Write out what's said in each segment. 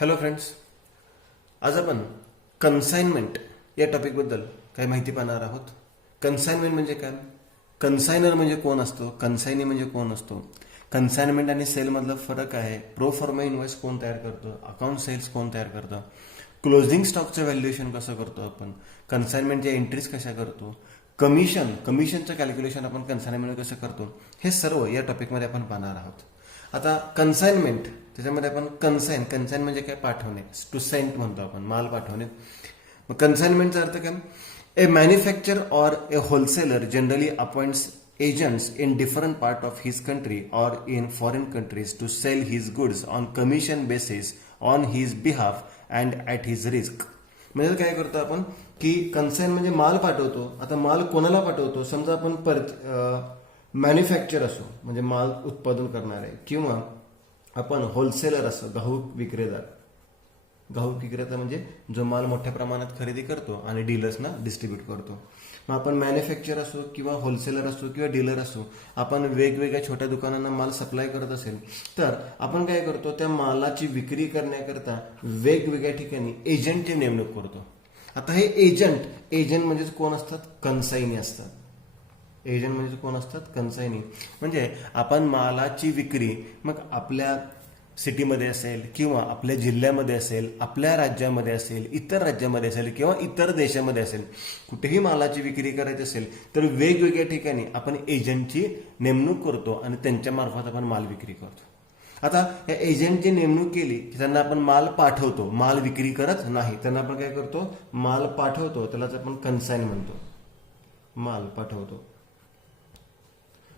Hello friends, आज आपण consignment या टॉपिकबद्दल काही माहिती पाहणार आहोत. कन्साइनमेंट म्हणजे काय, कन्सायनर म्हणजे कोण असतो, कन्सायनी म्हणजे कोण असतो, कन्साइनमेंट आणि सेलमधला फरक आहे, प्रो फॉर्मा इन्व्हॉइस कोण तयार करतो, अकाउंट सेल्स कोण तयार करतं, क्लोजिंग स्टॉकचं व्हॅल्युएशन कसं करतो आपण, कन्साइनमेंटच्या एंट्रीज कशा करतो, कमिशनचं कॅल्क्युलेशन आपण कन्साइनमेंट कसं करतो, हे सर्व या टॉपिकमध्ये आपण पाहणार आहोत. आता कन्साइनमेंट, त्याच्यामध्ये आपण कन्साइन म्हणजे काय, पाठवणे, टू सेंड म्हणतो आपण, माल पाठवणे. मग कन्साइनमेंटचा अर्थ काय, a manufacture or a wholesaler generally appoints agents in different part of his country or in foreign countries to sell his goods on commission basis on his behalf and at his risk. म्हणजे काय करतो आपण की consign म्हणजे माल पाठवतो. आता माल कोणाला पाठवतो, समजा आपण मॅन्युफॅक्चर असो म्हणजे माल उत्पादन करणारे, किंवा आपण होलसेलर असो, घाऊक विक्रेता म्हणजे जो माल मोठ्या प्रमाणात खरेदी करतो आणि डीलर्सना डिस्ट्रीब्यूट करतो. मग आपण मॅन्युफॅक्चर असो किंवा होलसेलर असो किंवा डीलर असो, आपण वेगवेगळ्या छोट्या दुकानांना माल सप्लाय करत असेल तर आपण काय करतो, त्या मालाची विक्री करण्याकरता वेगवेगळ्या ठिकाणी एजंटची नेमणूक करतो. आता हे एजंट म्हणजेच कोण असतात, कन्साइनी असतात. एजंट म्हणजे कोण असतात, कन्साइनी. म्हणजे आपण मालाची विक्री मग आपल्या सिटीमध्ये असेल किंवा आपल्या जिल्ह्यामध्ये असेल, आपल्या राज्यामध्ये असेल, इतर राज्यामध्ये असेल किंवा इतर देशामध्ये असेल, कुठेही मालाची विक्री करायची असेल तर वेगवेगळ्या ठिकाणी आपण एजंटची नेमणूक करतो आणि त्यांच्या मार्फत आपण माल विक्री करतो. आता या एजंटची नेमणूक केली की त्यांना आपण माल पाठवतो, माल विक्री करत नाही, त्यांना आपण काय करतो, माल पाठवतो, त्यालाच आपण कन्साइन म्हणतो, माल पाठवतो.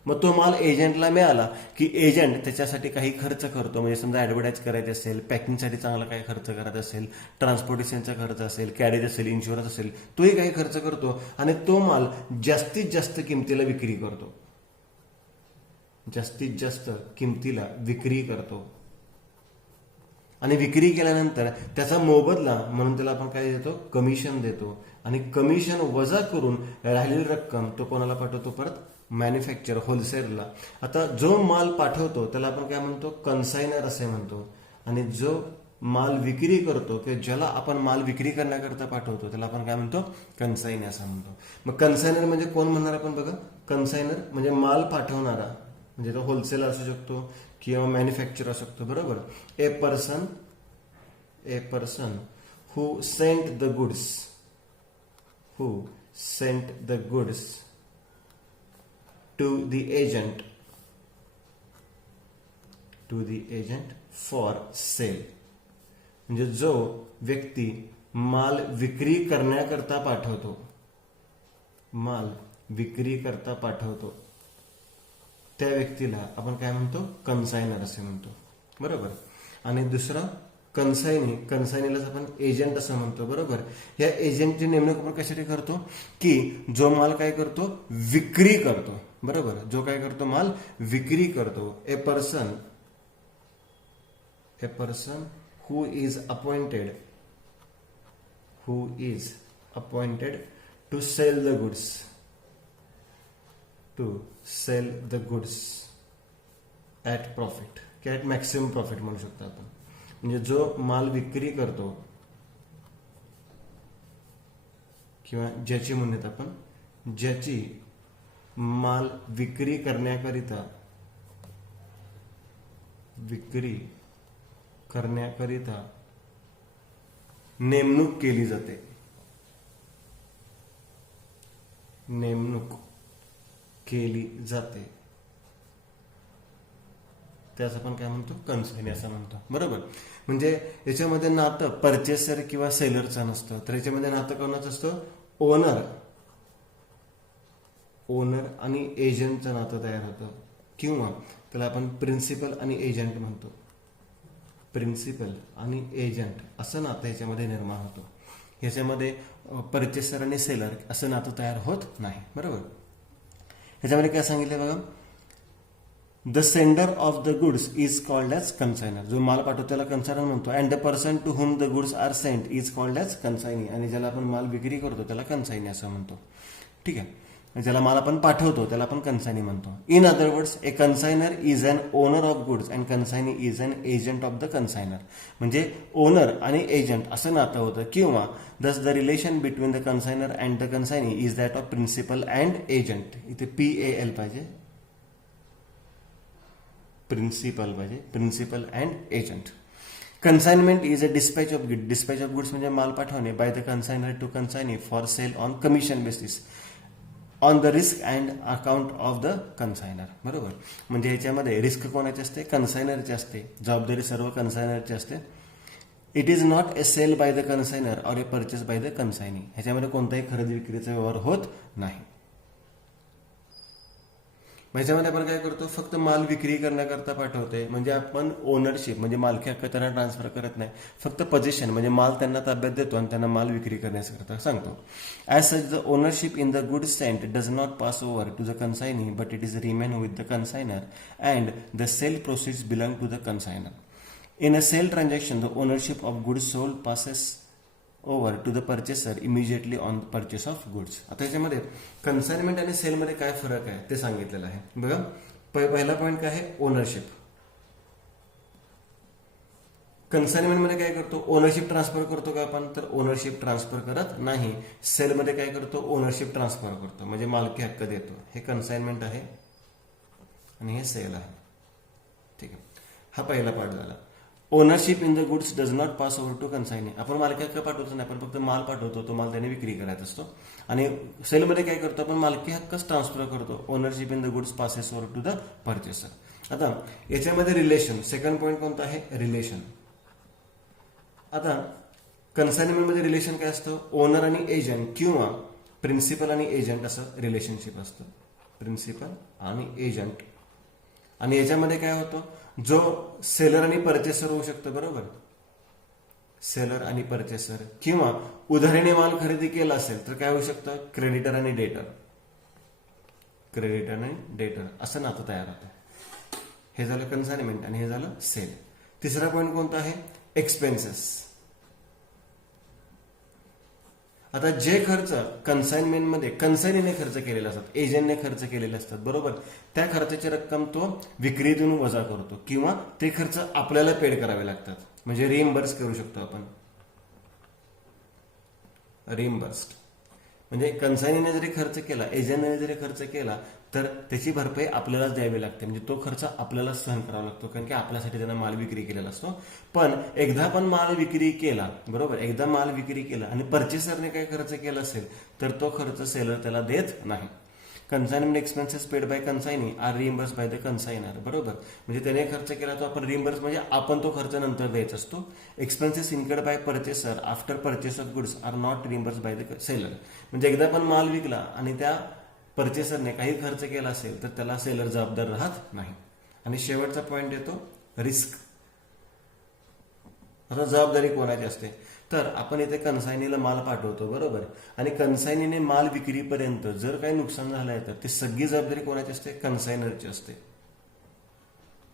मग तो माल एजंटला मिळाला की एजंट त्याच्यासाठी काही खर्च करतो. म्हणजे समजा ॲडव्हर्टाईज करायचे असेल, पॅकिंगसाठी चांगला काही खर्च करायचा असेल, ट्रान्सपोर्टेशनचा खर्च असेल, कॅरेज असेल, इन्शुरन्स असेल, तोही काही खर्च करतो आणि तो माल जास्तीत जास्त किमतीला विक्री करतो, जास्तीत जास्त किमतीला विक्री करतो. आणि विक्री केल्यानंतर त्याचा मोबदला म्हणून त्याला आपण काय देतो, कमिशन देतो. आणि कमिशन वजा करून राहिलेली रक्कम तो कोणाला पाठवतो, परत मॅन्युफॅक्चर, होलसेलरला. आता जो माल पाठवतो त्याला आपण काय म्हणतो, कन्सायनर असे म्हणतो. आणि जो माल विक्री करतो की ज्याला आपण माल विक्री करण्याकरता पाठवतो त्याला आपण काय म्हणतो, कन्सायनी असं म्हणतो. मग कन्सायनर म्हणजे कोण म्हणणार आपण बघा, कन्सायनर म्हणजे माल पाठवणारा, म्हणजे तो होलसेलर असू शकतो किंवा मॅन्युफॅक्चर असू शकतो, बरोबर. A person who sent the goods to the agent for sale. म्हणजे जो व्यक्ती माल विक्री करण्याकरता पाठवतो, त्या व्यक्तीला आपण काय म्हणतो, कन्सायनर असे म्हणतो, बरोबर. आणि दुसरा कन्सायनीलाच आपण एजंट असं म्हणतो, बरोबर. या एजंटची नेमणूक आपण कशासाठी करतो की जो माल काय करतो, विक्री करतो, बरोबर. जो काय करतो, माल विक्री करतो. A person who is appointed to sell the goods at profit किंवा ॲट मॅक्सिमम प्रॉफिट म्हणू शकतो आपण. म्हणजे जो माल विक्री करतो किंवा ज्याची म्हणत आपण, ज्याची माल विक्री करण्याकरिता नेमणूक केली जाते, त्याच आपण काय म्हणतो, कन्सायनी असं म्हणतो, बरोबर. म्हणजे याच्यामध्ये नातं परचेसर किंवा सेलरचं नसतं, तर याच्यामध्ये नातं कोणाचं असतं, ओनर आणि एजंटचं नातं तयार होतं. किंवा त्याला आपण प्रिन्सिपल आणि एजंट म्हणतो, प्रिन्सिपल आणि एजंट असं नातं याच्यामध्ये निर्माण होतं. याच्यामध्ये परचेसर आणि सेलर असं नातं तयार होत नाही, बरोबर. ह्याच्यामध्ये काय सांगितलं बघा, the sender of the goods is called as consignor. जो माल पाठवतो त्याला कन्सायनर म्हणतो. And the person to whom the goods are sent is called as consignee. आणि ज्याला आपण माल विक्री करतो त्याला कन्सायनी असं म्हणतो, ठीक आहे. ज्याला माल आपण पाठवतो त्याला आपण कन्सायनी म्हणतो. In other words, a consignor is an owner of goods and consignee is an agent of the consignor. म्हणजे ओनर आणि एजंट असं नातं होतं, किंवा thus the relation between the consignor and the consignee is that of principal and agent. इथे PAL पाहिजे, principal and agent. Consignment is a dispatch of goods. Dispatch of goods म्हणजे माल पाठवणे by the consignor to consignee for sale on commission basis on the risk and account of the consignor. बरोबर. म्हणजे ह्याच्यामध्ये risk कोणाची असते? कन्सायनरची असते. जबाबदारी सर्व कन्सायनरची असते. It is not a sale by the consignor or a purchase by the consignee. ह्याच्यामध्ये कोणताही खरेदी विक्रीचा व्यवहार होत नाही. ह्याच्यामध्ये आपण काय करतो? फक्त माल विक्री करण्याकरता पाठवतोय. म्हणजे आपण ओनरशिप म्हणजे मालकी हक्क त्यांना ट्रान्सफर करत नाही, फक्त पोझिशन म्हणजे माल त्यांना ताब्यात देतो आणि त्यांना माल विक्री करण्याकरता सांगतो. As such the ownership in the goods sent does not pass over to the consignee but it is remain with the consignor and the sale proceeds belong to the consignor. In a sale transaction the ownership of goods sold passes over to the purchaser immediately on the purchase of goods. आता याच्यामध्ये consignment आणि सेलमध्ये काय फरक आहे ते सांगितलेलं आहे. बघा, पहिला पॉईंट काय आहे? ओनरशिप. कन्साइनमेंटमध्ये काय करतो? ओनरशिप ट्रान्सफर करतो का आपण? तर ओनरशिप ट्रान्सफर करत नाही. सेलमध्ये काय करतो? ओनरशिप ट्रान्सफर करतो म्हणजे मालकी हक्क देतो. हे कन्साइनमेंट आहे आणि हे सेल आहे. ठीक आहे, हा पहिला पार्ट झाला. Ownership in the goods does not pass over to consignee. आपण मालकी हक्क पाठवतो नाही, आपण फक्त माल पाठवतो, तो माल त्याने विक्री करायचा असतो. आणि सेलमध्ये काय करतो? आपण मालकी हक्कच ट्रान्सफर करतो. Ownership in the goods passes over to the purchaser. आता याच्यामध्ये रिलेशन, सेकंड पॉईंट कोणता आहे? रिलेशन. आता कन्साइनमेंटमध्ये रिलेशन काय असतं? ओनर आणि एजंट किंवा प्रिन्सिपल आणि एजंट असं रिलेशनशिप असतं. प्रिन्सिपल आणि एजंट. आणि याच्यामध्ये काय होतं? जो सेलर आणि परचेसर होऊ शकतो. बरोबर, सेलर आणि परचेसर. किंवा उधारीने माल खरेदी केला असेल तर काय होऊ शकतं? क्रेडिटर आणि डेटर. क्रेडिटर आणि डेटर असं नातं तयार होतं. हे झालं कन्साइनमेंट आणि हे झालं सेल. तिसरा पॉईंट कोणता आहे? एक्सपेन्सेस. आता जे खर्च कन्साइनमेंटमध्ये कन्साइनीने खर्च केलेले असतात, एजंटने खर्च केलेले असतात, बरोबर, त्या खर्चाची रक्कम तो विक्रीतून वजा करतो किंवा ते खर्च आपल्याला पेड करावे लागतात. म्हणजे रिइम्बर्स करू शकतो आपण. रिइम्बर्स्ड म्हणजे कन्साइनीने जरी खर्च केला, एजंटने जरी खर्च केला तर त्याची भरपाई आपल्यालाच द्यावी लागते. म्हणजे तो खर्च आपल्याला सहन करावा लागतो, कारण की आपल्यासाठी त्यानं माल विक्री केलेला असतो. पण एकदा पण माल विक्री केला, बरोबर, एकदा माल विक्री केला आणि परचेसरने काही खर्च केला असेल तर तो खर्च सेलर त्याला देत नाही. Consignment expenses paid by consignee are reimburse by the consignor. बरोबर, म्हणजे त्याने खर्च केला तो आपण रिइम्बर्स म्हणजे आपण तो खर्च नंतर द्यायचा असतो. Expenses incurred by purchaser after purchase of goods are not reimburse by the seller. म्हणजे एकदा पण माल विकला आणि त्या परचेसरने काही खर्च केला असेल तर त्याला सेलर जबाबदार राहत नाही. आणि शेवटचा पॉईंट येतो रिस्क. आता जबाबदारी कोणाची असते? तर आपण इथे कन्सायनीला माल पाठवतो, बरोबर, आणि कन्सायनीने माल विक्रीपर्यंत जर काही नुकसान झालं तर ती सगळी जबाबदारी कोणाची असते? कन्सायनरची असते.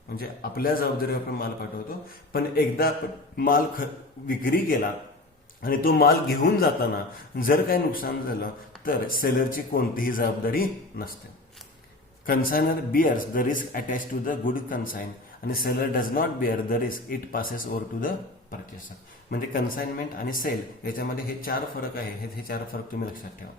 म्हणजे आपल्या जबाबदारीवर आपण माल पाठवतो. पण एकदा माल विक्री केला आणि तो माल घेऊन जाताना जर काही नुकसान झालं तर सेलरची कोणतीही जबाबदारी नसते. Consignor bears the risk attach to the good consign आणि seller does not bear the risk it passes over to the purchaser. म्हणजे कन्साइनमेंट आणि सेल याच्यामध्ये हे 4 फरक आहे. हे 4 फरक तुम्ही लक्षात ठेवा.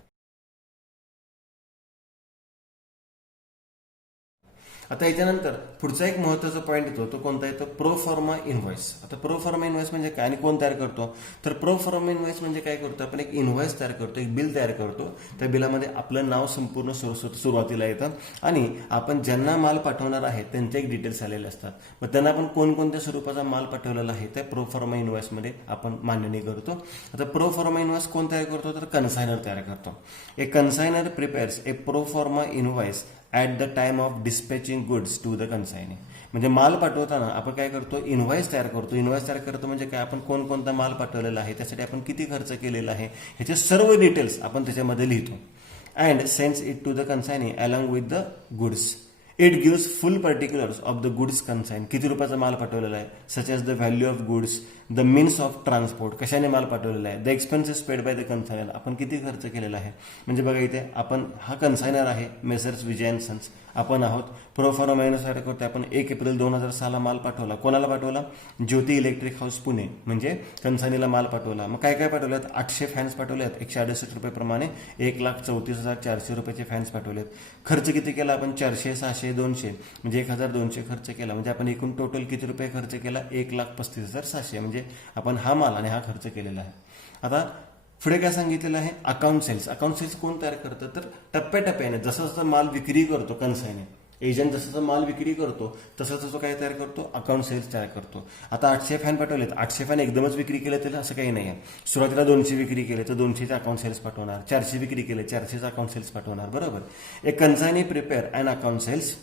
आता याच्यानंतर पुढचा एक महत्त्वाचा पॉईंट येतो, तो कोणता येतो? Proforma invoice. आता प्रोफॉर्मा इनव्हॉइस म्हणजे काय आणि कोण तयार करतो? तर प्रोफॉर्मा इनव्हॉइस म्हणजे काय करतो? आपण एक इनव्हॉइस तयार करतो, एक बिल तयार करतो. त्या बिलामध्ये आपलं नाव संपूर्ण सुरुवातीला येतं आणि आपण ज्यांना माल पाठवणार आहे त्यांचे एक डिटेल्स आलेले असतात. मग त्यांना आपण कोणकोणत्या स्वरूपाचा माल पाठवलेला आहे त्या प्रोफॉर्मा इनव्हॉइसमध्ये आपण मांडणी करतो. आता प्रोफॉर्मा इनव्हॉइस कोण तयार करतो? तर कन्सायनर तयार करतो. A consignor prepares a proforma invoice at the time of dispatching goods to the consignee. म्हणजे माल पाठवताना आपण काय करतो? इनव्हॉइस तयार करतो. इनव्हॉइस तयार करतो म्हणजे काय? आपण कोणकोणता माल पाठवलेला आहे, त्यासाठी आपण किती खर्च केलेला आहे, ह्याचे सर्व डिटेल्स आपण त्याच्यामध्ये लिहितो. And sends it to the consignee along with the goods it gives full particulars of the goods consign, किती रुपयाचा माल पाठवलेला आहे, such as the value of goods, the means of transport, कशाने माल पाठवलेला आहे, the expenses paid by the consignor, आपण किती खर्च केलेला आहे. म्हणजे बघा इथे आपण हा कन्सायनर आहे मेसर्स विजय अँड सन्स, आपण आहोत प्रोफॉर्मानुसार करतो. आपण 1 एप्रिल 2006 ला माल पाठवला, कोणाला पाठवला, ज्योती इलेक्ट्रिक हाऊस पुणे, म्हणजे कन्सानीला माल पाठवला. मग काय काय पाठवल्यात, 800 फॅन्स पाठवल्यात 168 रुपये प्रमाणे, 1,34,400 रुपयाचे फॅन्स पाठवलेत. खर्च किती केला आपण, 400, 600, 200 म्हणजे 1,200 खर्च केला. म्हणजे आपण एकूण टोटल किती रुपये खर्च केला, 1,35,700, म्हणजे आपण हा माल आणि हा खर्च केलेला आहे. आता पुढे काय सांगितलेलं आहे, अकाउंट सेल्स. अकाउंट सेल्स कोण तयार करतं, तर टप्प्याटप्प्याने जसं जसं माल विक्री करतो कन्सायने, एजंट जसं जसं माल विक्री करतो तसं तसं काय तयार करतो, अकाउंट सेल्स तयार करतो. आता 800 फॅन पाठवलेत, 800 फॅन एकदमच विक्री केले तर असं काही नाही आहे. सुरुवातीला 200 विक्री केले तर 200चे अकाउंट सेल्स पाठवणार, 400 विक्री केले 400चे अकाउंट सेल्स पाठवणार, बरोबर. A consignee prepare and account sales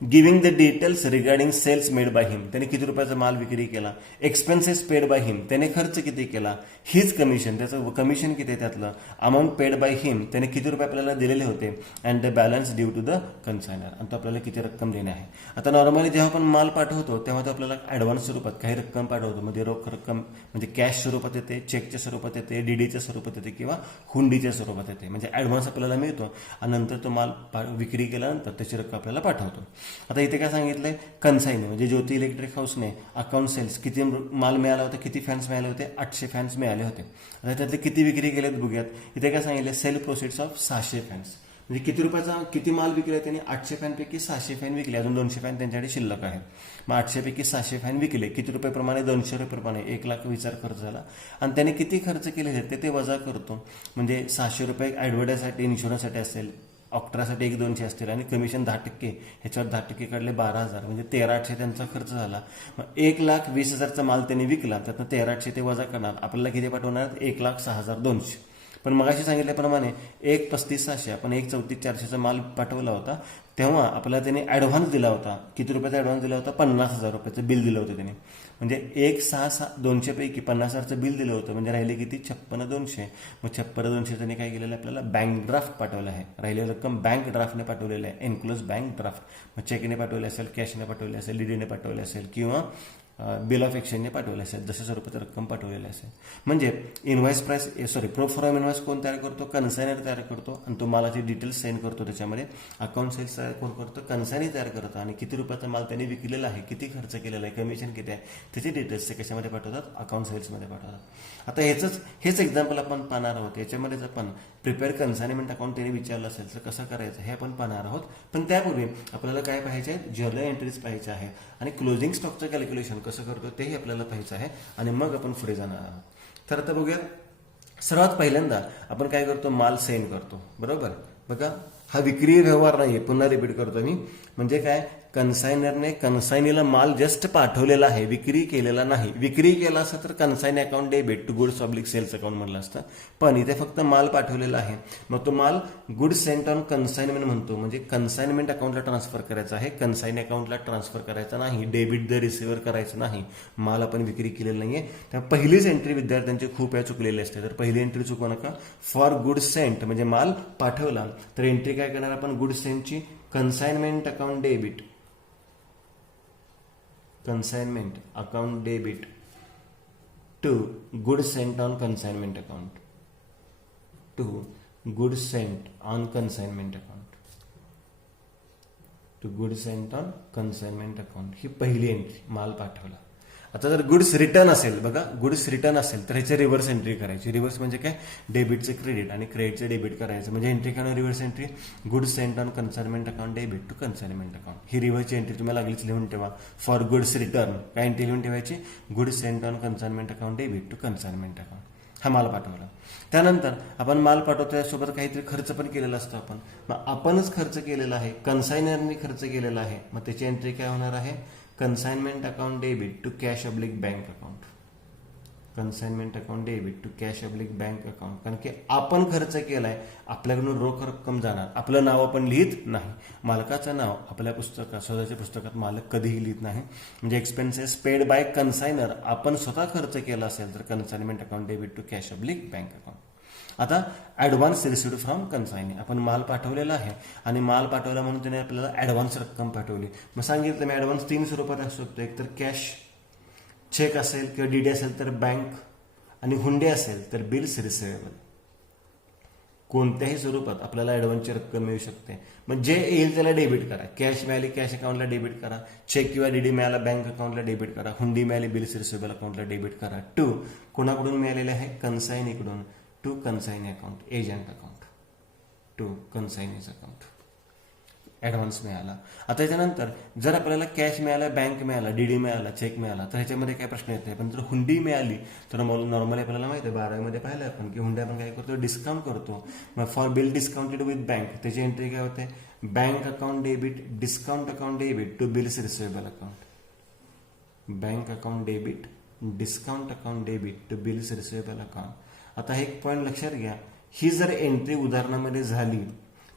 giving the details regarding sales made by him, त्याने किती रुपयाचा माल विक्री केला, एक्सपेन्सेस पेड बाय हिम, त्याने खर्च किती केला, हीच कमिशन, त्याचं कमिशन किती आहे त्यातलं, अमाऊंट पेड बाय हिम, त्याने किती रुपये आपल्याला दिलेले होते, and the balance due to the consignor, आणि तो आपल्याला किती रक्कम देणे आहे. आता नॉर्मली जेव्हा आपण माल पाठवतो तेव्हा तो आपल्याला ॲडव्हान्स स्वरूपात काही रक्कम पाठवतो, मध्ये रोख रक्कम म्हणजे कॅश स्वरूपात येते, चेकच्या स्वरूपात येते, डीडीच्या स्वरूपात येते किंवा हुंडीच्या स्वरूपात येते. म्हणजे ॲडव्हान्स आपल्याला मिळतो आणि नंतर तो माल विक्री केल्यानंतर त्याची रक्कम आपल्याला पाठवतो. आता इथे काय सांगितलंय, कन्साईन म्हणजे ज्योती इलेक्ट्रिक हाऊसने अकाउंट सेल्स किती माल मिळाला होता, किती फॅन्स मिळाले होते, 800 फॅन्स मिळाले होते. आता त्यातले किती विक्री केलेत बघूयात. इथे काय सांगितलं, सेल प्रोसिड्स ऑफ 600 फॅन्स, म्हणजे किती रुपयाचा किती माल विकले त्यांनी, 800 फॅनपैकी 600 फॅन विकले, अजून 200 फॅन त्यांच्याकडे शिल्लक आहे. मग 800 पैकी 600 फॅन विकले, किती रुपये प्रमाणे, 200 रुपये प्रमाणे, 1,00,000 विचार खर्च झाला. आणि त्याने किती खर्च केले ते वजा करतो. म्हणजे 600 रुपये ॲडव्हर्टाईजसाठी, इन्शुरन्ससाठी असेल, ऑक्ट्रासाठी 1-200 असतील, आणि कमिशन 10%, ह्याच्यावर 10% काढले 12,000, म्हणजे 13,800 त्यांचा खर्च झाला. मग 1,20,000चा माल त्यांनी विकला, त्यातनं 13,800 ते वजा करणार, आपल्याला किती पाठवणार, 1,06,200. पण मगाशी सांगितल्याप्रमाणे 1,35,600 आपण 1,34,400चा माल पाठवला होता, तेव्हा आपल्याला त्यांनी ॲडव्हान्स दिला होता. किती रुपयाचा ॲडव्हान्स दिला होता, 50,000 रुपयाचं बिल दिलं होतं त्यांनी. म्हणजे 1,6,200 पैकी 50,000चं बिल दिलं होतं, म्हणजे राहिले किती, 56,200. मग 56,200 त्यांनी काय केलेलं आहे, आपल्याला बँक ड्राफ्ट पाठवलं आहे. राहिलेली रक्कम बँक ड्राफ्टने पाठवलेलं आहे, एन्क्लोज बँक ड्राफ्ट. मग चेकने पाठवले असेल, कॅशने पाठवले असेल, डीडीने पाठवले असेल किंवा बिल ऑफ एक्सचेंजने पाठवले असेल, जशा स्वरूपाची रक्कम पाठवलेली असेल. म्हणजे इन्व्हॉइस प्राइस प्रोफॉर्म इन्व्हॉइस कोण तयार करतो, कन्सायनर तयार करतो, आणि तो मालाची डिटेल्स सेंड करतो. त्याच्यामध्ये अकाउंट सेल्स तयार कोण करतो, कन्सायनी तयार करतो, आणि किती रुपयाचा माल त्यांनी विकलेला आहे, किती खर्च केलेला आहे, कमिशन किती आहे, त्याची डिटेल्स ते कशामध्ये पाठवतात, अकाउंट सेल्समध्ये पाठवतात. आता हेच एक्झाम्पल आपण पाहणार आहोत. याच्यामध्येच आपण प्रिपेअर कन्साइनमेंट अकाउंट त्यांनी विचारलं असेल तर कसं करायचं हे आपण पाहणार आहोत. पण त्यापूर्वी आपल्याला काय पाहायचे आहे, जर्नल एंट्रीज पाहायचे आहे, आणि क्लोजिंग स्टॉकचं कॅल्क्युलेशन कसं करतो तेही आपल्याला पाहायचं आहे, आणि मग आपण पुढे जाणार आहोत. तर आता बघूया. सर्वात पहिल्यांदा आपण काय करतो, माल सेंड करतो, बरोबर. बघा, हा विक्री व्यवहार नाही, पुन्हा रिपीट करतो मी. म्हणजे काय, कन्सायनरने कन्सायनीला माल जस्ट पाठवलेला आहे, विक्री केलेला नाही. विक्री केला असता तर consignee account debit to goods oblique sales account म्हणलं असतं, पण इथे फक्त माल पाठवलेला आहे. मग तो माल गुड्स सेंट ऑन कन्साइनमेंट म्हणतो, म्हणजे कन्साइनमेंट अकाउंटला ट्रान्सफर करायचा आहे, कन्सायनी अकाउंटला ट्रान्सफर करायचा नाही, डेबिट द रिसिव्हर करायचं नाही. माल आपण विक्री केलेला नाहीये. त्या पहिलीच एंट्री विद्यार्थ्यांची खूप वेळा चुकलेली असते, तर पहिली एंट्री चुकू नका. फॉर गुड्स सेंट म्हणजे माल पाठवला, तर एंट्री काय करणार आपण, गुड्स सेंटची consignment account debit, consignment account debit to goods sent on consignment account, to goods sent on consignment account, to goods sent on consignment account. ही पहिली एंट्री, माल पाठवला. आता जर गुड्स रिटर्न असेल, बघा गुड्स रिटर्न असेल तर ह्याची रिव्हर्स एंट्री करायची. रिव्हर्स म्हणजे काय, डेबिटचे क्रेडिट आणि क्रेडिटचे डेबिट करायचं. म्हणजे एंट्री काय, reverse entry, goods sent on consignment account debit to consignment account. ही रिव्हर्सची एंट्री तुम्हाला लागलीच लिहून ठेवा. फॉर गुड्स रिटर्न काय एंट्री लिहून ठेवायची, goods sent on consignment account debit to consignment account. हा माल पाठवला. त्यानंतर आपण माल पाठवतो त्यासोबत काहीतरी खर्च पण केलेला असतो आपण. मग आपणच खर्च केलेला आहे, कन्सायनरने खर्च केलेला आहे, मग त्याची एंट्री काय होणार आहे, consignment account debit to cash oblique bank account. Consignment account debit to cash oblique bank account. कारण की आपण खर्च केलाय, आपल्याकडून रोख रक्कम जाणार. आपलं नाव आपण लिहित नाही, मालकाचं नाव आपल्या पुस्तकात, स्वतःच्या पुस्तकात मालक कधीही लिहित नाही. म्हणजे एक्सपेन्सेस पेड बाय कन्सायनर आपण स्वतः खर्च केला असेल तर consignment account debit to cash oblique bank account. आता ॲडव्हान्स रिसिव्ड फ्रॉम कन्सायनी, आपण माल पाठवलेला आहे आणि माल पाठवला म्हणून त्याने आपल्याला ॲडव्हान्स रक्कम पाठवली. मग सांगितलं मी ॲडव्हान्स 3 स्वरूपात असू शकतो, एक तर कॅश, चेक असेल किंवा डीडी असेल तर बँक, आणि हुंडी असेल तर बिल्स रिसिवेबल. कोणत्याही स्वरूपात आपल्याला ॲडव्हान्सची रक्कम मिळू शकते. मग जे येईल त्याला डेबिट करा. कॅश मिळाली कॅश अकाउंटला डेबिट करा, चेक किंवा डीडी मिळाला बँक अकाउंटला डेबिट करा, हुंडी मिळाली बिल्स रिसिवेबल अकाउंटला डेबिट करा. टू कोणाकडून मिळालेले आहे? कन्सायनीकडून. To consignee account, agent account, to consignee's account. Advance मिळाला. आता त्याच्यानंतर जर आपल्याला कॅश मिळाला, बँक मिळाला, डीडी मिळाला, चेक मिळाला तर ह्याच्यामध्ये काय प्रश्न येत नाही. पण जर हुंडी मिळाली तर नॉर्मली आपल्याला माहिती आहे 12मध्ये पाहिलं आपण की हुंडी आपण काय करतो? डिस्काउंट करतो. मग for bill discounted with bank त्याची एंट्री काय होते? Bank account debit, discount account debit to bills receivable account. Bank account debit, discount account debit to bills receivable account. आता हे एक पॉईंट लक्षात घ्या, ही जर एंट्री उदाहरणामध्ये झाली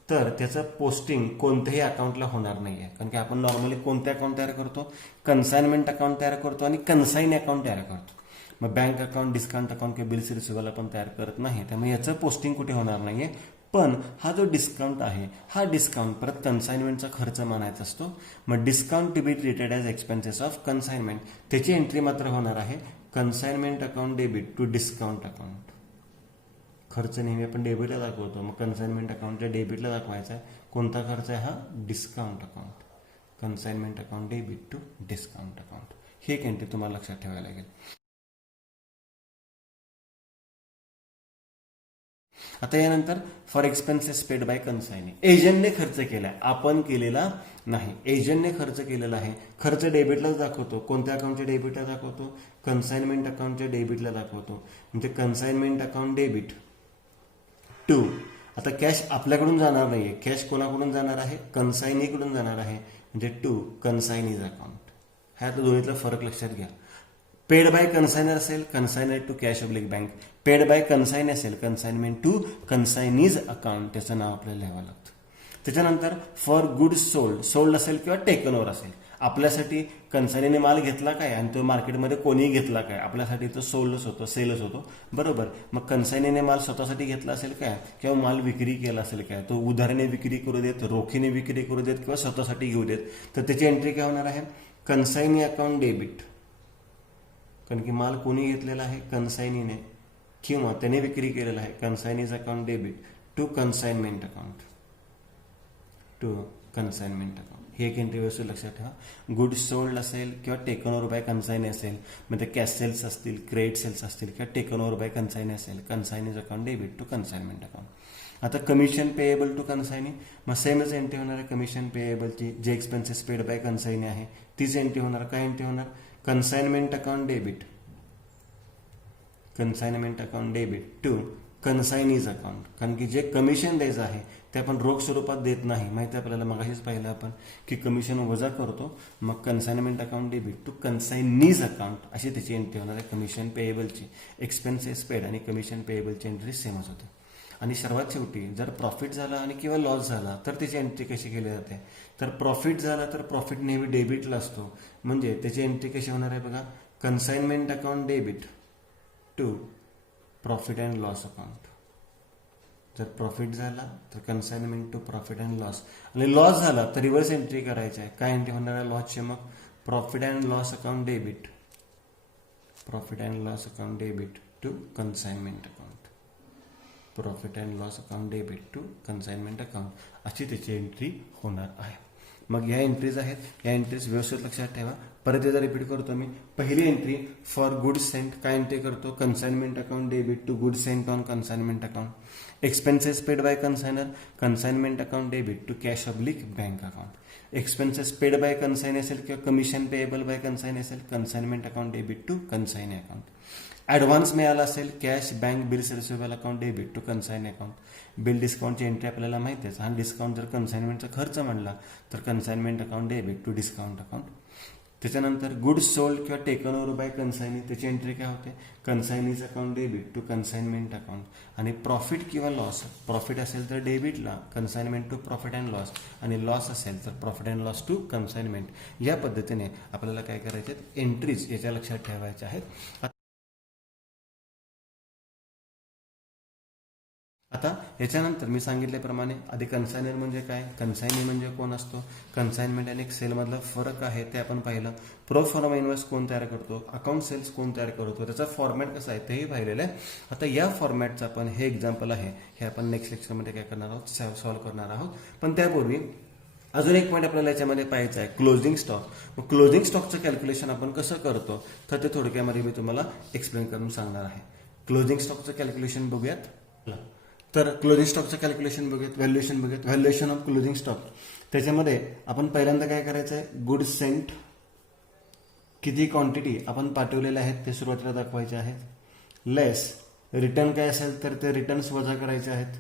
तर त्याचं पोस्टिंग कोणत्याही अकाउंटला होणार नाहीये. कारण की आपण नॉर्मली कोणते अकाउंट तयार करतो? कन्साइनमेंट अकाउंट तयार करतो आणि कन्साइन अकाउंट तयार करतो. मग बँक अकाउंट, डिस्काउंट अकाउंट किंवा बिल्स रिसिवेबल आपण तयार करत नाही. त्यामुळे याचं पोस्टिंग कुठे होणार नाहीये. पण हा जो डिस्काउंट आहे हा डिस्काउंट परत कन्साइनमेंटचा खर्च मानायचा असतो. मग discount to be treated as expenses of consignment त्याची एंट्री मात्र होणार आहे consignment account debit to discount account. खर्च नेहमी आपण डेबिटला दाखवतो, मग कन्साइनमेंट अकाउंटच्या डेबिटला दाखवायचा आहे. कोणता खर्च आहे हा? Discount account. Consignment account debit to discount account. ही एक एंट्री तुम्हाला लक्षात ठेवायला लागेल. आता यानंतर for expenses paid by consignee, एजंटने खर्च केलाय, आपण केलेला नाही. एजंटने खर्च केलेला आहे. खर्च डेबिटलाच दाखवतो. कोणत्या अकाउंटच्या डेबिटला दाखवतो? कन्साइनमेंट अकाउंटच्या डेबिटला दाखवतो. म्हणजे कन्साइनमेंट अकाउंट डेबिट टू. आता कॅश आपल्याकडून जाणार नाहीये, कॅश कोणाकडून जाणार आहे? कन्सायनीकडून जाणार आहे. म्हणजे टू कन्सायनीज अकाउंट. ह्या दोन्हीतला फरक लक्षात घ्या. पेड बाय कन्सायनर असेल, consignor to cash oblique bank. Paid by consign असेल, कन्साइनमेंट टू कन्सायनीज अकाउंट. त्याचं नाव आपल्याला लिहावं लागतं. त्याच्यानंतर फॉर गुड्स सोल्ड, सोल्ड असेल किंवा टेकन ओव्हर असेल. आपल्यासाठी कन्सायनीने माल घेतला काय आणि तो मार्केटमध्ये कोणीही घेतला काय, आपल्यासाठी तो सोल्डच होतो, सेलच होतो, बरोबर. मग कन्सायनीने माल स्वतःसाठी घेतला असेल काय किंवा माल विक्री केला असेल काय, तो उधारीने विक्री करू देत, रोखीने विक्री करू देत किंवा स्वतःसाठी घेऊ देत, तर त्याची एंट्री काय होणार आहे? कन्सायनी अकाउंट डेबिट. कारण की माल कोणी घेतलेला आहे? कन्सायनीने किंवा त्याने विक्री केलेला आहे. Consignee's account debit to consignment account, to consignment account. ही एक एंट्री व्यवस्थित लक्षात ठेवा. गुड्स सोल्ड असेल किंवा टेकन ओव्हर बाय कन्सायनी असेल, म्हणजे कॅश सेल्स असतील, क्रेडिट सेल्स असतील किंवा टेकन ओव्हर बाय कन्सायनी असेल, consignee's account debit to consignment account. आता कमिशन पेएबल टू कन्सायनी, मग सेमच एंट्री होणार आहे. कमिशन पेएबलची जे एक्सपेन्सेस पेड बाय कन्सायनी आहे तीच एंट्री होणार. काय एंट्री होणार? Consignment account debit, consignment account debit to consignee's account. कारण की जे कमिशन द्यायचं आहे ते आपण रोख स्वरूपात देत नाही. माहिती आहे आपल्याला, मगाशीच पाहिलं आपण की कमिशन वजा करतो. मग consignment account debit to consignee's account अशी त्याची एंट्री होणार आहे. कमिशन पेएबलची, एक्सपेन्सेस पेड आणि कमिशन पेएबलची एंट्री सेमच होते. आणि सर्वात शेवटी जर प्रॉफिट झाला आणि किंवा लॉस झाला तर त्याची एंट्री कशी केली जाते? तर प्रॉफिट झाला तर प्रॉफिट नेहमी डेबिटला असतो. म्हणजे त्याची एंट्री कशी होणार आहे बघा? Consignment account debit to profit and loss account. जर प्रॉफिट झाला तर consignment to profit and loss, आणि लॉस झाला तर रिव्हर्स एंट्री करायची आहे. काय एंट्री होणार आहे लॉसची? मग profit and loss account debit, profit and loss account debit to consignment account, profit and loss account debit to consignment account अशी त्याची एंट्री होणार आहे. मग या एंट्रीज आहेत, या एंट्रीज व्यवस्थित लक्षात ठेवा. परत एकदा रिपीट करतो मी. पहिली एंट्री फॉर गुड्स सेंट, काय एंट्री करतो? Consignment account debit to goods sent on consignment account. Expenses paid by consignor, consignment account debit to cash oblique bank account. Expenses paid by consign असेल किंवा commission payable by consign असेल, consignment account debit to consign account. Advance मिळाला असेल, cash, bank, bills receivable account debit to consign account. Bill डिस्काउंटची entry आपल्याला माहिती आहे. हा डिस्काउंट जर कन्साइनमेंटचा खर्च म्हणला तर consignment account debit to discount account. त्याच्यानंतर गुड्स सोल्ड किंवा टेकन ओव्हर बाय कन्सायनी त्याची एंट्री काय होते? Consignee's account debit to consignment account. आणि प्रॉफिट किंवा लॉस, प्रॉफिट असेल तर डेबिटला consignment to profit and loss, आणि लॉस असेल तर profit and loss to consignment. या पद्धतीने आपल्याला काय करायचे? एंट्रीज याच्या लक्षात ठेवायच्या आहेत. याच्यानंतर मी सांगितल्याप्रमाणे आधी कन्सायनर म्हणजे काय, कन्सायनी म्हणजे कोण असतो, कन्साइनमेंट आणि सेलमधला फरक आहे ते आपण पाहिलं, प्रो फॉर्मा इन्व्हॉइस कोण तयार करतो, अकाउंट सेल्स कोण तयार करतो, त्याचा फॉर्मॅट कसा आहे तेही पाहिलेलं आहे. आता या फॉर्मॅटचं आपण हे एक्झाम्पल आहे हे आपण नेक्स्ट लेक्चरमध्ये काय करणार आहोत, सॉल्व्ह करणार आहोत. पण त्यापूर्वी अजून एक पॉईंट आपल्याला याच्यामध्ये पाहायचं आहे, क्लोजिंग स्टॉक. मग क्लोजिंग स्टॉकचं कॅल्क्युलेशन आपण कसं करतो तर ते थोडक्यामध्ये मी तुम्हाला एक्सप्लेन करून सांगणार आहे. क्लोजिंग स्टॉकचं कॅल्क्युलेशन बघूयात. तर क्लोजिंग स्टॉकचं कॅल्क्युलेशन बघूयात, व्हॅल्युएशन ऑफ क्लोजिंग स्टॉक. त्याच्यामध्ये आपण पहिल्यांदा काय करायचं आहे, गुड सेंट किती क्वांटिटी आपण पाठवलेले आहेत ते सुरुवातीला दाखवायचे आहेत, लेस रिटर्न काय असेल तर ते रिटर्न्स वजा करायचे आहेत,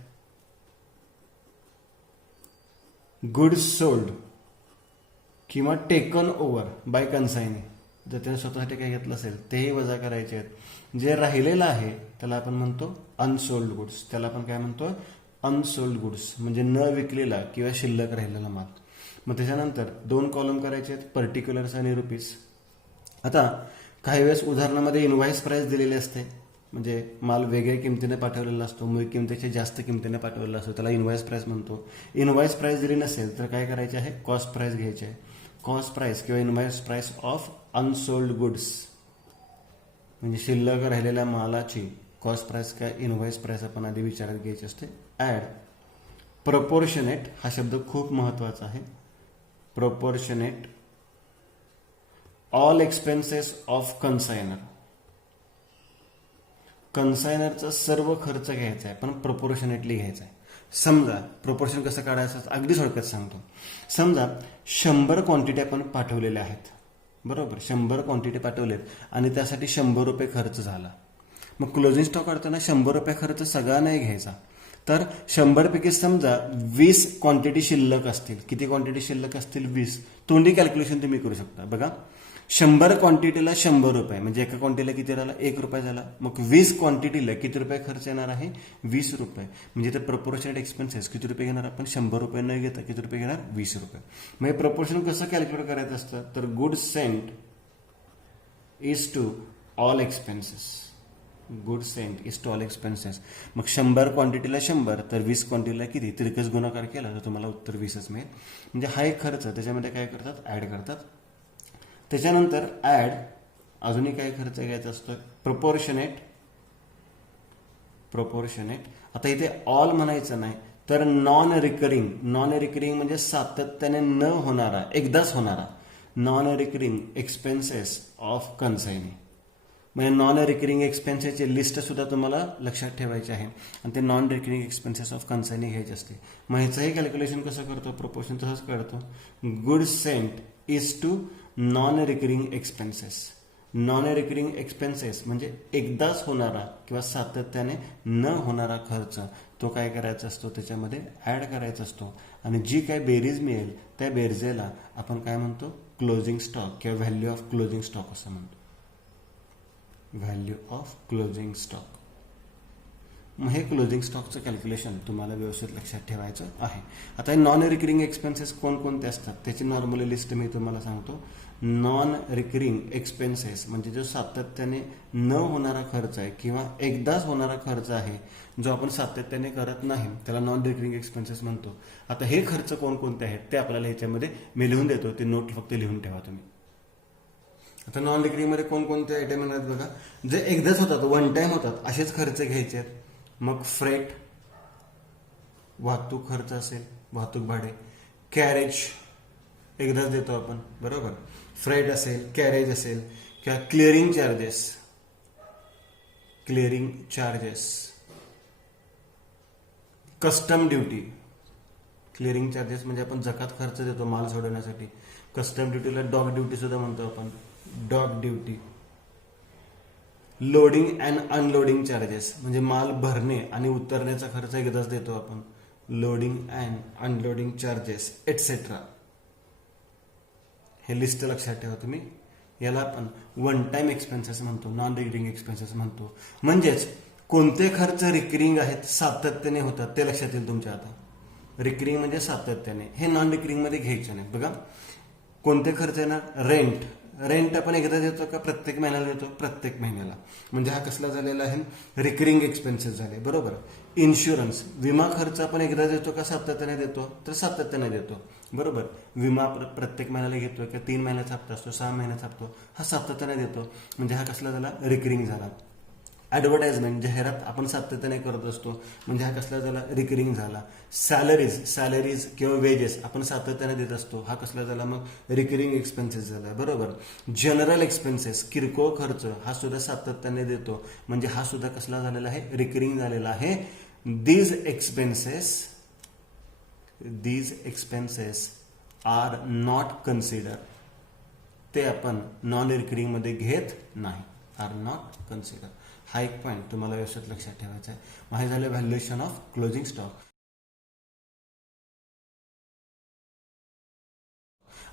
गुड्स सोल्ड किंवा टेकन ओव्हर बाय कन्सायनी जर त्याने स्वतःसाठी काही घेतलं असेल तेही वजा करायचे आहेत. जे राहिलेलं आहे त्याला आपण म्हणतो अनसोल्ड गुड्स, त्याला आपण काय म्हणतो अनसोल्ड गुड्स म्हणजे न विकलेला किंवा शिल्लक राहिलेला माल. मग त्याच्यानंतर 2 कॉलम करायचे आहेत, पर्टिक्युलर्स आणि रुपीज. आता काही वेळेस उदाहरणामध्ये इनव्हॉइस प्राइस दिलेली असते, म्हणजे माल वेगळ्या किमतीने पाठवलेला असतो, मूळ किमतीच्या जास्त किमतीने पाठवलेला असतो, त्याला इनव्हॉइस प्राइस म्हणतो. इनव्हॉइस प्राइस दिली नसेल तर काय करायचे आहे, कॉस्ट प्राइस घ्यायचे आहे. कॉस्ट प्राइस किंवा invoice price of unsold goods म्हणजे शिल्लक राहिलेल्या मालाची कॉस्ट प्राइस काय इनव्हॉइस प्राइस आपण आधी विचारात घ्यायची असते. ऍड प्रपोर्शनेट हा शब्द खूप महत्वाचा आहे. Proportionate all expenses of consignor, कन्सायनरचा सर्व खर्च घ्यायचा आहे पण प्रपोर्शनेटली घ्यायचा आहे. समजा प्रपोर्शन कसं काढायचं अगदी थोडक्यात सांगतो. समजा 100 क्वांटिटी आपण पाठवलेल्या आहेत, बरोबर, 100 क्वांटिटी पाठवलेत आणि त्यासाठी 100 रुपये खर्च झाला. मग क्लोजिंग स्टॉक काढताना 100 रुपये खर्च सगळा नाही घ्यायचा, तर 100 पैकी समजा 20 क्वांटिटी शिल्लक असतील. किती क्वांटिटी शिल्लक असतील, 20. तोंडी कॅल्क्युलेशन तुम्ही करू शकता. बघा 100 क्वांटिटीला 100 रुपये म्हणजे एका क्वांटिटीला किती झाला, 1 रुपया झाला. मग 20 क्वांटिटीला किती रुपये खर्च येणार आहे, 20 रुपये. म्हणजे ते प्रपोर्शनेट एक्सपेन्सेस किती रुपये घेणार आपण, 100 रुपये न घेता किती रुपये घेणार, 20 रुपये. मग हे प्रपोर्शन कसं कॅल्क्युलेट करायचं असतं, तर good sent is to all expenses, good sent is to all expenses. मग 100 क्वांटिटीला 100 तर 20 क्वांटिटीला किती, तिरकस गुणाकार केला तर तुम्हाला उत्तर 20च मिळेल. म्हणजे हा एक खर्च त्याच्यामध्ये काय करतात, ऍड करतात. त्याच्यानंतर ऍड अजूनही काय खर्च घ्यायचा असतो, प्रपोर्शनेट. आता इथे ऑल म्हणायचं नाही तर नॉन रिकरिंग. नॉन रिकरिंग म्हणजे सातत्याने न होणारा, एकदाच होणारा, नॉन रिकरिंग एक्सपेन्सेस ऑफ कन्सायनी. म्हणजे नॉन रिकरिंग एक्सपेन्सेसची लिस्ट सुद्धा तुम्हाला लक्षात ठेवायची आहे आणि ते नॉन रिकरिंग एक्सपेन्सेस ऑफ कन्सायनी घ्यायचे असते. मग ह्याचंही कॅल्क्युलेशन कसं करतो, प्रपोर्शन तसंच करतो. Good sent is to non recurring expenses. Non recurring expenses म्हणजे एकदाच होणारा किंवा सातत्याने न होणारा खर्च, तो काय करायचा असतो, त्याच्यामध्ये ऍड करायचा असतो. आणि जी काय बेरीज मिळेल त्या बेरजेला आपण काय म्हणतो, क्लोजिंग स्टॉक किंवा व्हॅल्यू ऑफ क्लोजिंग स्टॉक असं म्हणतो. Value of closing stock. मग हे क्लोजिंग स्टॉकचं कॅल्क्युलेशन तुम्हाला व्यवस्थित लक्षात ठेवायचं आहे. आता नॉन रिकरिंग एक्सपेन्सेस कोणकोणते असतात त्याची नॉर्मली लिस्ट मी तुम्हाला सांगतो. नॉन रिकरिंग एक्सपेन्सेस म्हणजे जो सातत्याने न होणारा खर्च आहे किंवा एकदाच होणारा खर्च आहे, जो आपण सातत्याने करत नाही त्याला नॉन रिकरिंग एक्सपेन्सेस म्हणतो. आता हे खर्च कोणकोणते आहेत ते आपल्याला ह्याच्यामध्ये मी लिहून देतो, ते नोट फक्त लिहून ठेवा तुम्ही. आता नॉन रिकरिंग मध्ये कोणकोणते आयटम येणार बघा, जे एकदाच होतात, वन टाइम होतात असेच खर्च घ्यायचे आहेत. मग फ्रेट, वाहतूक खर्च असेल, वाहतूक भाडे. कॅरेज एकदाच देतो आपण, बरोबर, फ्रेट असेल, कॅरेज असेल किंवा clearing charges, custom duty. Clearing charges म्हणजे आपण जकात खर्च देतो माल सोडवण्यासाठी. कस्टम ड्युटीला डॉग ड्युटी सुद्धा म्हणतो आपण, dog duty. Loading and unloading charges म्हणजे माल भरणे आणि उतरण्याचा खर्च एकदाच देतो आपण, loading and unloading charges etcetera. हे लिस्ट लक्षात ठेवा तुम्ही. याला आपण वन टाइम एक्सपेन्सेस म्हणतो, नॉन रिकरिंग एक्सपेन्सेस म्हणतो. म्हणजेच कोणते खर्च रिकरिंग आहेत, सातत्याने होतात, ते लक्षात येईल तुमच्या. आता रिकरिंग म्हणजे सातत्याने, हे नॉन रिकरिंग मध्ये घ्यायचे नाही. बघा कोणते खर्च येणार, रेंट. रेंट आपण एकदा देतो का प्रत्येक महिन्याला देतो? प्रत्येक महिन्याला. म्हणजे हा कसला झालेला आहे? रिकरिंग एक्सपेन्सेस झाले, बरोबर. इन्शुरन्स, विमा खर्च आपण एकदा देतो का सातत्याने देतो? तर सातत्याने देतो, बरोबर. विमा प्रत्येक महिन्याला घेतो किंवा 3 महिन्याचा हप्ता असतो, 6 महिन्याचा हप्ता, हा सातत्याने देतो. म्हणजे हा कसला झाला? रिकरिंग झाला. ॲडव्हर्टाइजमेंट, जाहिरात आपण सातत्याने करत असतो, म्हणजे हा कसला झाला? रिकरिंग झाला. सॅलरीज किंवा वेजेस आपण सातत्याने देत असतो, हा कसला झाला? मग रिकरिंग एक्सपेन्सेस झाला, बरोबर. जनरल एक्सपेन्सेस, किरकोळ खर्च, हा सुद्धा सातत्याने देतो, म्हणजे हा सुद्धा कसला झालेला आहे? रिकरिंग झालेला आहे. These expenses are not consider, ते आपण नॉन रिकरिंग मध्ये घेत नाही. Are not consider. हा एक पॉईंट तुम्हाला व्यवस्थित लक्षात ठेवायचा आहे. मग हे झालं व्हॅल्युएशन ऑफ क्लोजिंग स्टॉक.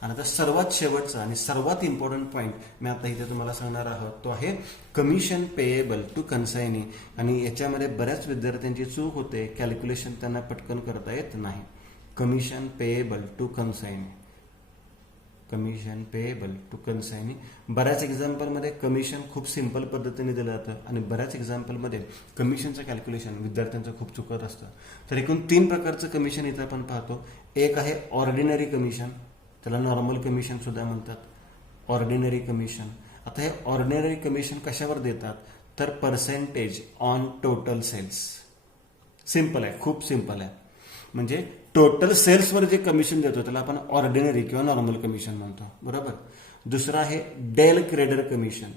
आणि आता सर्वात शेवटचा आणि सर्वात इम्पॉर्टंट पॉईंट मी आता इथे तुम्हाला सांगणार आहोत, तो आहे कमिशन पेएबल टू कन्सायनी. आणि याच्यामध्ये बऱ्याच विद्यार्थ्यांची चूक होते, कॅल्क्युलेशन त्यांना पटकन करता येत नाही. Commission payable to consignee, commission payable to consignee. बऱ्याच एक्झाम्पलमध्ये कमिशन खूप सिंपल पद्धतीने दिलं जातं आणि बऱ्याच एक्झाम्पलमध्ये कमिशनचं कॅल्क्युलेशन विद्यार्थ्यांचं खूप चुकत असतं. तर एकूण 3 प्रकारचं कमिशन इथं आपण पाहतो. एक आहे ऑर्डिनरी कमिशन, त्याला नॉर्मल कमिशन सुद्धा म्हणतात, ऑर्डिनरी कमिशन. आता हे ऑर्डिनरी कमिशन कशावर देतात? तर percentage on total sales. Simple आहे, खूप सिंपल आहे. म्हणजे टोटल सेल्सवर जे कमिशन देतो त्याला आपण ऑर्डिनरी किंवा नॉर्मल कमिशन म्हणतो, बरोबर. दुसरा आहे डेल क्रेडर कमिशन.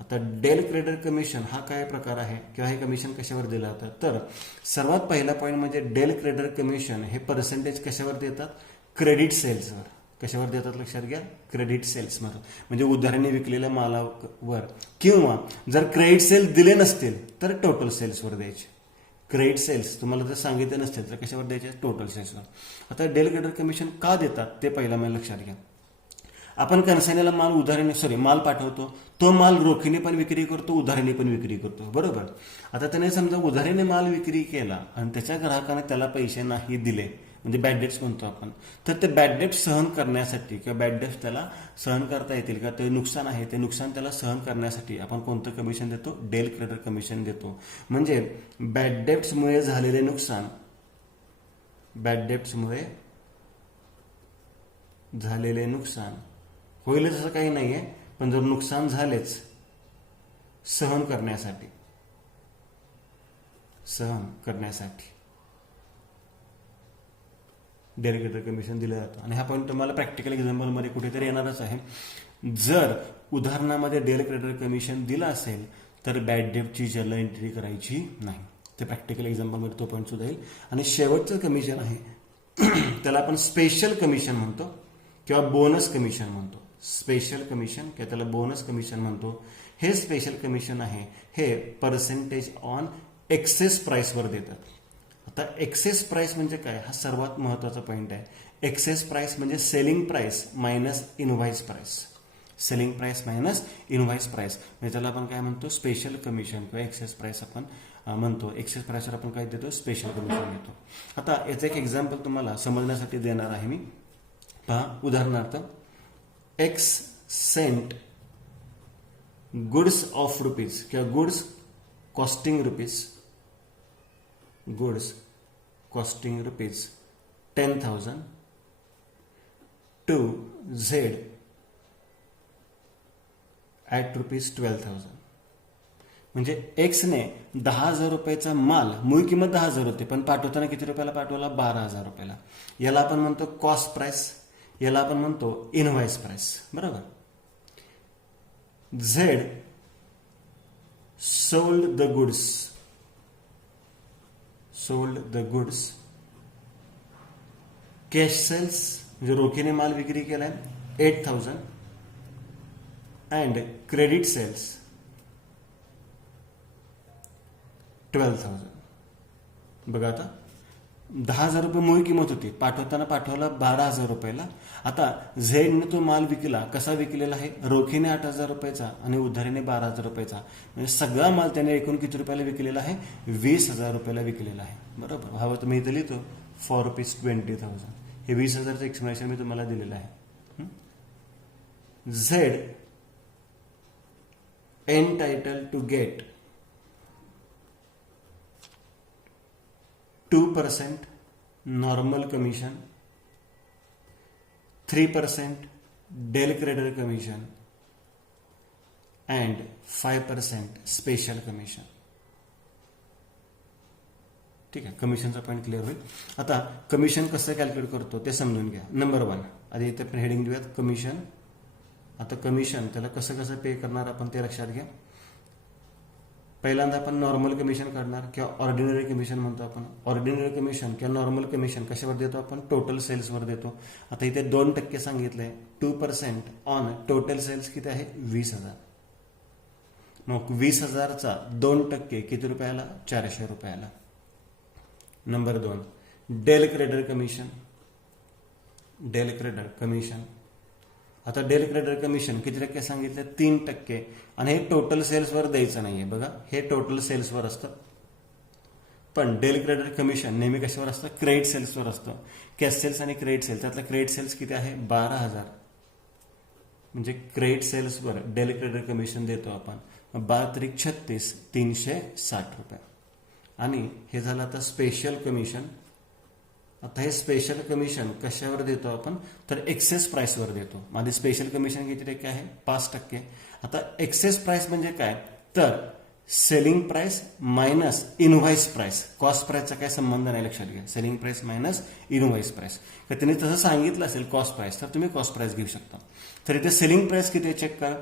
आता डेल क्रेडर कमिशन हा काय प्रकार आहे किंवा हे कमिशन कशावर दिलं जातं? तर सर्वात पहिला पॉईंट म्हणजे डेल क्रेडर कमिशन हे पर्सेंटेज कशावर देतात? क्रेडिट सेल्सवर. कशावर देतात लक्षात घ्या? क्रेडिट सेल्सवर. म्हणजे उदाहरणे विकलेल्या मालावर, किंवा जर क्रेडिट सेल्स दिले नसतील तर टोटल सेल्सवर द्यायचे. क्रेडिट सेल्स तुम्हाला जर सांगितले नसतील तर कशावर द्यायचे? टोटल सेल्सवर. आता डेल क्रेडर कमिशन का देतात ते पहिला मला लक्षात घ्या. आपण कन्सायनीला माल पाठवतो, तो माल रोखीने पण विक्री करतो, उधारीने पण विक्री करतो, बरोबर. आता त्याने समजा उधारीने माल विक्री केला आणि त्याच्या ग्राहकाने त्याला पैसे नाही दिले, म्हणजे बॅड डेट्स म्हणतो आपण, तर ते बॅड डेट्स सहन करण्यासाठी किंवा बॅड डेट्स त्याला सहन करता येतील का, ते नुकसान आहे ते नुकसान त्याला सहन करण्यासाठी आपण कोणतं कमिशन देतो? डेल क्रेडर कमिशन देतो. म्हणजे बॅड डेट्समुळे झालेले नुकसान, बॅड डेट्समुळे झालेले नुकसान होईलच असं काही नाहीये, पण जर नुकसान झालेच, सहन करण्यासाठी डेल क्रेडर कमिशन दिलं जातं. आणि हा पॉईंट तुम्हाला प्रॅक्टिकल एक्झाम्पलमध्ये कुठेतरी येणारच आहे. जर उदाहरणामध्ये डेल क्रेडर कमिशन दिलं असेल तर बॅड डेटची जर्नल एंट्री करायची नाही. ते प्रॅक्टिकल एक्झाम्पलमध्ये तो पॉईंट सुद्धा येईल. आणि शेवटचं कमिशन आहे त्याला आपण स्पेशल कमिशन म्हणतो किंवा बोनस कमिशन म्हणतो. स्पेशल कमिशन किंवा त्याला बोनस कमिशन म्हणतो. हे स्पेशल कमिशन आहे हे पर्सेंटेज ऑन एक्सेस प्राइसवर देतात. आता एक्सेस प्राइस म्हणजे काय? हा सर्वात महत्वाचा पॉईंट आहे. एक्सेस प्राइस म्हणजे selling price minus invoice price. Selling price minus invoice price म्हणजे त्याला आपण काय म्हणतो? स्पेशल कमिशन किंवा एक्सेस प्राइस आपण म्हणतो. एक्सेस प्राइसवर आपण काय देतो? स्पेशल कमिशन देतो. आता याचं एक एक्झाम्पल तुम्हाला समजण्यासाठी देणार आहे मी. पहा, उदाहरणार्थ X sent goods of rupees किंवा goods costing rupees 10,000 to Z at rupees 12,000. म्हणजे एक्सने 10,000 रुपयाचा माल, मूळ किंमत 10,000 होते, पण पाठवताना किती रुपयाला पाठवला? 12,000 रुपयाला. याला आपण म्हणतो कॉस्ट प्राइस, याला आपण म्हणतो इनव्हॉइस प्राइस, बरोबर. Z sold the goods cash sales म्हणजे रोखीने माल विक्री केलाय 8,000 अँड क्रेडिट सेल्स 12,000. बघा, आता 10,000 रुपये मूळ किंमत होती, पाठवला 12,000 रुपयाला. आता झेडने तो माल विकला, कसा विकलेला आहे? रोखीने 8,000 रुपयाचा आणि उधारीने 12,000 रुपयाचा. म्हणजे सगळा माल त्याने एकूण किती रुपयाला विकलेला आहे? 20,000 रुपयाला विकलेला आहे, बरोबर. हवं तर मी इथे लिहितो फॉर रुपीज 20,000. हे 20,000चं एक्सप्लेनेशन मी तुम्हाला दिलेलं आहे. Z entitled to get 2% normal commission, 3% Dell creditor commission and 5% special commission. ठीक आहे, कमिशनचा पॉईंट क्लिअर होईल. आता कमिशन कसं कॅल्क्युलेट करतो ते समजून घ्या. नंबर 1, आधी इथे आपण हेडिंग देऊयात कमिशन. आता कमिशन त्याला कसं कसं पे करणार आपण ते लक्षात घ्या. पहिल्यांदा आपण नॉर्मल कमिशन काढणार किंवा ऑर्डिनरी कमिशन म्हणतो आपण. ऑर्डिनरी कमिशन किंवा नॉर्मल कमिशन कशावर देतो आपण? टोटल सेल्सवर देतो. आता इथे 2% सांगितलंय. 2% ऑन टोटल सेल्स किती आहे? 20,000. मग 20,000चा 2% किती रुपयाला? 400 रुपयाला. Number 2, del credere commission. Del credere commission. आता डेल क्रेडिटर कमिशन किती टक्के सांगितले? 3%. आणि हे टोटल सेल्सवर द्यायचं नाहीये बघा, हे टोटल सेल्सवर असतं. पण डेल क्रेडिटर कमिशन नेहमी कशावर असतं? क्रेडिट सेल्सवर असतं. कॅश सेल्स आणि क्रेडिट सेल्स, त्यातला क्रेडिट सेल्स किती आहे? 12,000. म्हणजे क्रेडिट सेल्सवर डेल क्रेडिटर कमिशन देतो आपण. 12×36 360 रुपये. आणि हे झालं आता स्पेशल कमिशन. आता हे स्पेशल कमिशन कशावर देतो आपण? तर एक्सेस प्राइसवर देतो. माझे स्पेशल कमिशन किती टक्के आहे? 5%. आता एक्सेस प्राइस म्हणजे काय? तर selling price minus invoice price. Cost प्राइसचा काय संबंध नाही, लक्षात घ्या. Selling price minus invoice price. तर त्यांनी तसं सांगितलं असेल कॉस्ट प्राइस, तर तुम्ही कॉस्ट प्राइस घेऊ शकता. तर इथे सेलिंग प्राइस किती आहे चेक करा.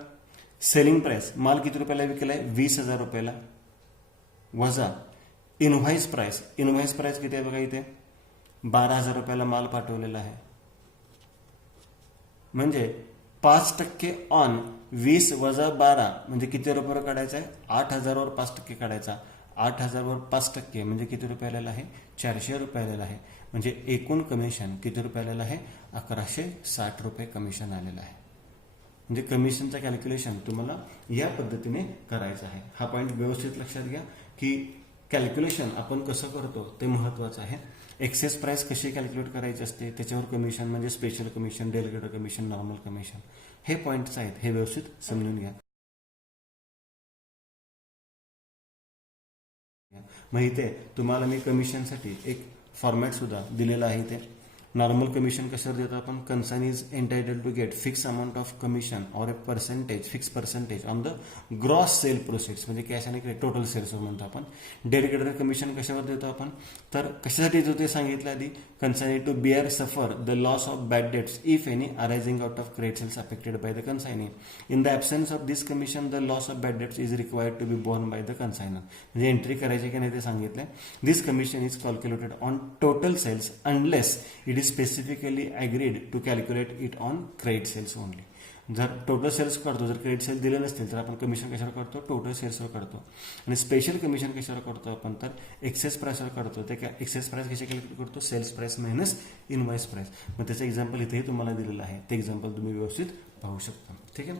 सेलिंग प्राइस, माल किती रुपयाला विकलाय? 20,000 रुपयाला. वजा इनव्हॉइस प्राइस. इनव्हॉइस प्राइस किती आहे बघा इथे? 12,000 रुपयाला माल पाठवलेला आहे. म्हणजे 5% ऑन 20 वजा 12 म्हणजे किती रुपयावर काढायचा आहे? 8,000वर 5% काढायचा. 8,000वर 5% म्हणजे किती रुपयाला आहे? 400 रुपयाला आहे. म्हणजे एकूण कमिशन किती रुपयाला आहे? 1,160 रुपये कमिशन आलेलं आहे. म्हणजे कमिशनचं कॅल्क्युलेशन तुम्हाला या पद्धतीने करायचं आहे. हा पॉईंट व्यवस्थित लक्षात घ्या की कॅल्क्युलेशन आपण कसं करतो ते महत्वाचं आहे. एक्सेस प्राइस कशी कॅल्क्युलेट करायची असते, त्याच्यावर कमिशन म्हणजे special commission, del credere commission, normal commission, हे पॉईंट्स आहेत. हे व्यवस्थित समजून घ्या. मग इथे तुम्हाला मी कमिशनसाठी एक फॉर्मॅट सुद्धा दिलेला आहे. इथे नॉर्मल कमिशन कशावर देतो आपण? Consign is entitled to get fix amount of commission और a percentage, fix percentage on the gross sale process, म्हणजे कॅश आणि टोटल सेल्सवर म्हणतो आपण. डेल क्रेडिटर कमिशन कशावर देतो आपण? तर कशासाठी देतो ते सांगितलं आधी. Consignee to bear suffer the loss of bad debts if any arising out of credit sales affected by the consignee. In the absence of this commission the loss of bad debts is required to be borne by the consignor. म्हणजे entry करायची की नाही ते सांगितलंय. This commission is calculated on total sales unless it is specifically agreed to calculate it on credit sales only. जर total cells करतो, जर credit cells दिले नसतील तर आपण कमिशन कशावर करतो? टोटल सेल्सवर करतो. आणि स्पेशल कमिशन कशावर करतो आपण? तर एक्सेस प्राइसवर करतो. ते काय एक्सेस प्राइस कशी कॅल्क्युलेट करतो? Sales price minus invoice price. मग त्याचं एक्झाम्पल इथेही तुम्हाला दिलेलं आहे. ते एक्झाम्पल तुम्ही व्यवस्थित पाहू शकता. ठीक आहे.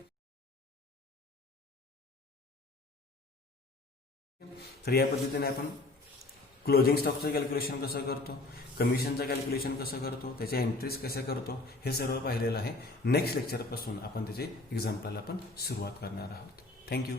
तर या पद्धतीने आपण क्लोजिंग स्टॉकचं कॅल्क्युलेशन कसं करतो, कमिशनचं कॅल्क्युलेशन कसं करतो, त्याच्या एंट्रीज कशा करतो, हे सर्व पाहिलेलं आहे. नेक्स्ट लेक्चरपासून आपण त्याचे एक्झाम्पल आपण सुरुवात करणार आहोत. थँक्यू.